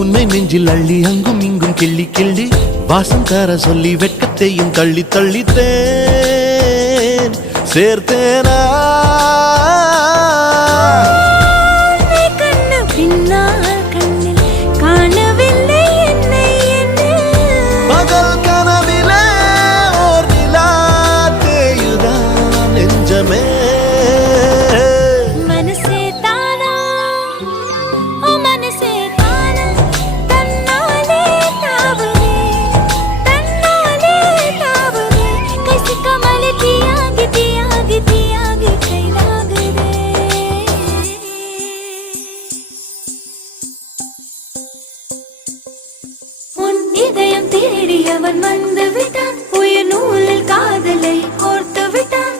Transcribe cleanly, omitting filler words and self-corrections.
உன்னை நெஞ்சில் அள்ளி அங்கும் இங்கும் கிள்ளி கிள்ளி வாசம் தர சொல்லி வெட்கத்தையும் தள்ளி தள்ளித்தேன் சேர்த்தேனா பகல் கனவிலே ஓர் நிலா தேயுதான் நெஞ்சமே இதயம் தேடியவன் வந்து விட்டான் உயிர் நூலில் காதலை கோர்த்து விட்டான்